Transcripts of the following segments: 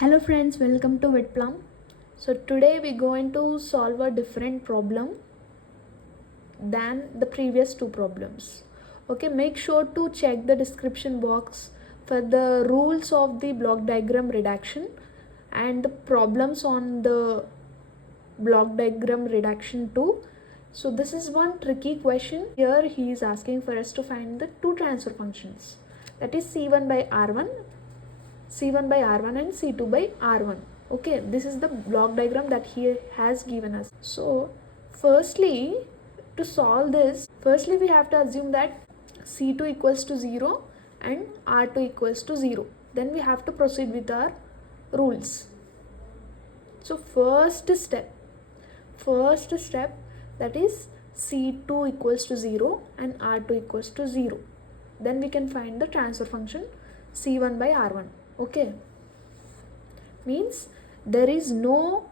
Hello friends, welcome to Diploma. So today we're going to solve a different problem than the previous two problems. Okay, make sure to check the description box for the rules of the block diagram reduction and the problems on the block diagram reduction too. So this is one tricky question. Here he is asking for us to find the two transfer functions, that is C1 by R1 and C2 by R1. Okay, this is the block diagram that he has given us. So firstly, to solve this, we have to assume that C2 equals to 0 and R2 equals to 0. Then we have to proceed with our rules. So first step, that is C2 equals to 0 and R2 equals to 0. Then we can find the transfer function C1 by R1. Okay, means there is no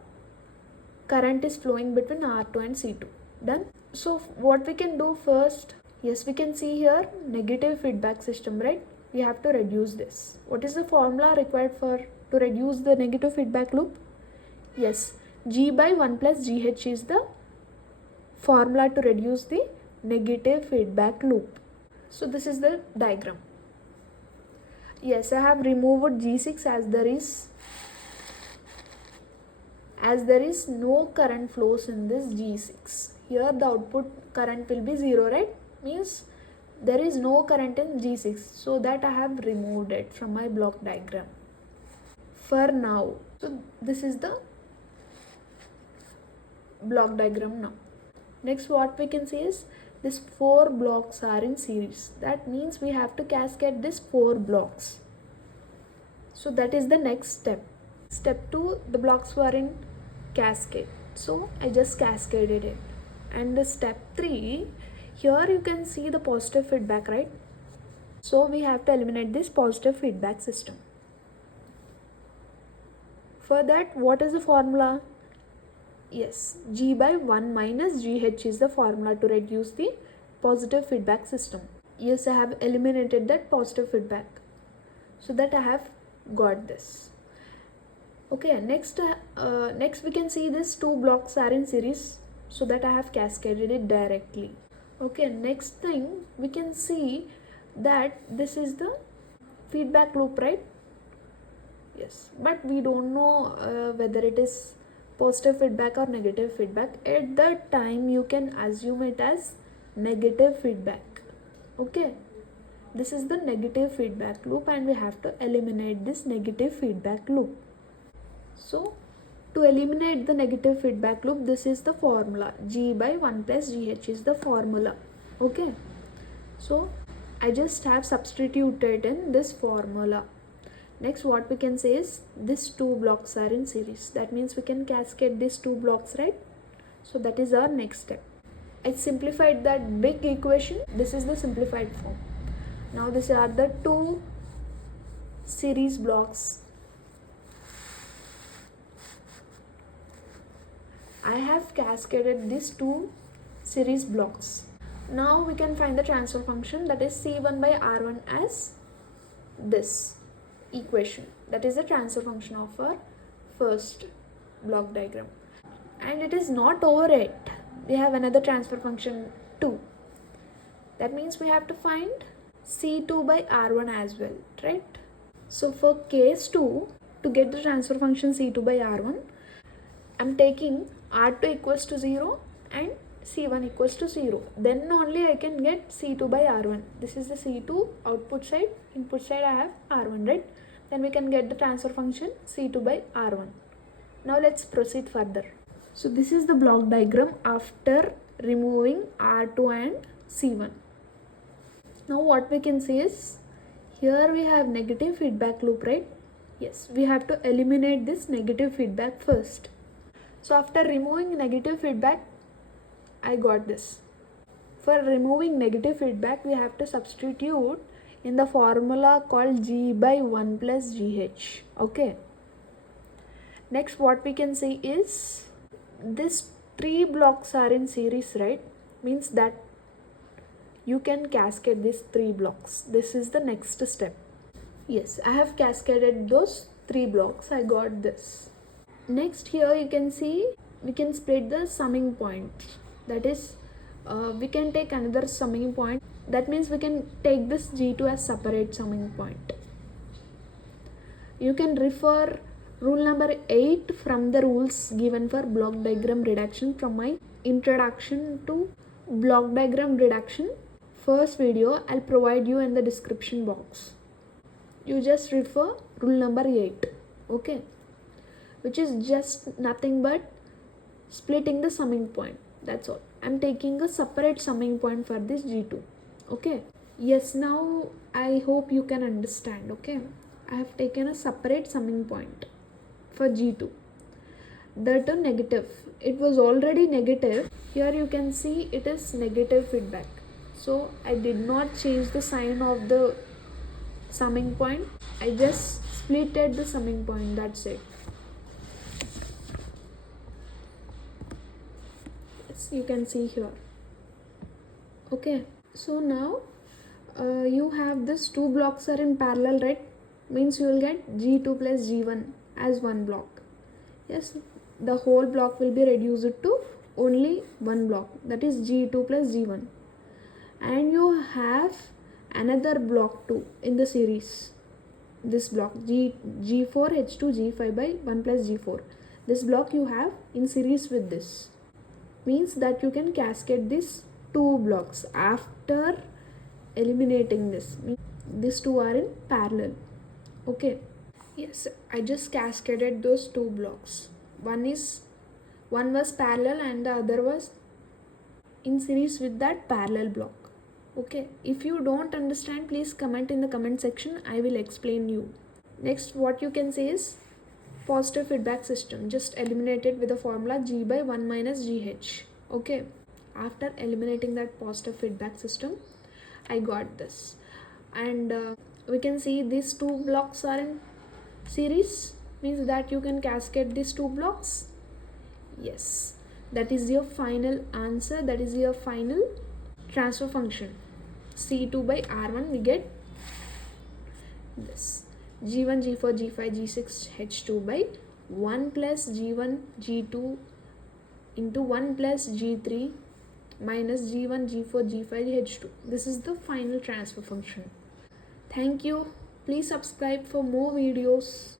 current is flowing between R2 and C2. Done. So what we can do first, yes, we can see here negative feedback system, right? We have to reduce this. What is the formula required to reduce the negative feedback loop? Yes, G by 1 plus GH is the formula to reduce the negative feedback loop. So this is the diagram. Yes, I have removed G6 as there is no current flows in this G6. Here the output current will be 0, right? Means there is no current in G6. So that I have removed it from my block diagram for now. So this is the block diagram now. Next what we can see is these 4 blocks are in series. That means we have to cascade these 4 blocks. So that is the next step. Step 2, the blocks were in cascade. So I just cascaded it. And the step 3, here you can see the positive feedback, right? So we have to eliminate this positive feedback system. For that, what is the formula? Yes, G by 1 minus GH is the formula to reduce the positive feedback system. Yes, I have eliminated that positive feedback. So that I have got this. Okay, next we can see these 2 blocks are in series. So that I have cascaded it directly. Okay, next thing we can see that this is the feedback loop, right? Yes, but we don't know whether it is positive feedback or negative feedback. At the time you can assume it as negative feedback. Okay, this is the negative feedback loop and we have to eliminate this negative feedback loop. So to eliminate the negative feedback loop, this is the formula. G by 1 plus GH is the formula. Okay, so I just have substituted in this formula. Next what we can say is these 2 blocks are in series. That means we can cascade these 2 blocks, right? So that is our next step. I simplified that big equation. This is the simplified form. Now these are the 2 series blocks. I have cascaded these 2 series blocks. Now we can find the transfer function, that is C1 by R1 as this equation. That is the transfer function of our first block diagram. And it is not over yet. We have another transfer function 2. That means we have to find C2 by R1 as well, right? So for case 2, to get the transfer function C2 by R1, I am taking R2 equals to 0 and C1 equals to 0. Then only I can get C2 by R1. This is the C2 output side. Input side I have R1, right? Then we can get the transfer function C2 by R1. Now let's proceed further. So this is the block diagram after removing R2 and C1. Now what we can see is, here we have negative feedback loop, right? Yes, we have to eliminate this negative feedback first. So after removing negative feedback, I got this. For removing negative feedback, we have to substitute in the formula called G by 1 plus GH. Okay. Next what we can see is these 3 blocks are in series, right? Means that you can cascade these 3 blocks. This is the next step. Yes, I have cascaded those 3 blocks. I got this. Next here you can see we can split the summing point. That is, we can take another summing point. That means we can take this G2 as separate summing point. You can refer rule number 8 from the rules given for block diagram reduction from my introduction to block diagram reduction first video. I'll provide you in the description box. You just refer rule number 8, okay, which is just nothing but splitting the summing point. That's all. I'm taking a separate summing point for this G2, okay. Yes, now I hope you can understand, okay. I have taken a separate summing point for G2. That a negative. It was already negative. Here you can see it is negative feedback. So I did not change the sign of the summing point. I just splitted the summing point. That's it. Yes, you can see here. Okay. So now you have this two blocks are in parallel, right? Means you will get G2 plus G1 as one block. Yes, the whole block will be reduced to only one block, that is G2 plus G1. And you have another block too in the series. This block G4 H2 G5 by 1 plus G4. This block you have in series with this. Means that you can cascade these two blocks after eliminating this. These two are in parallel. Okay. Yes, I just cascaded those two blocks. One was parallel and the other was in series with that parallel block. Okay. If you don't understand, please comment in the comment section. I will explain you. Next, what you can say is positive feedback system. Just eliminate it with the formula G by 1 minus GH. Okay. After eliminating that positive feedback system, I got this. And we can see these two blocks are in series, means that you can cascade these two blocks. Yes, that is your final answer. That is your final transfer function. C2 by R1 we get this G1 G4 G5 G6 H2 by 1 plus G1 G2 into 1 plus G3 minus G1 G4 G5 H2. This is the final transfer function. Thank you. Please subscribe for more videos.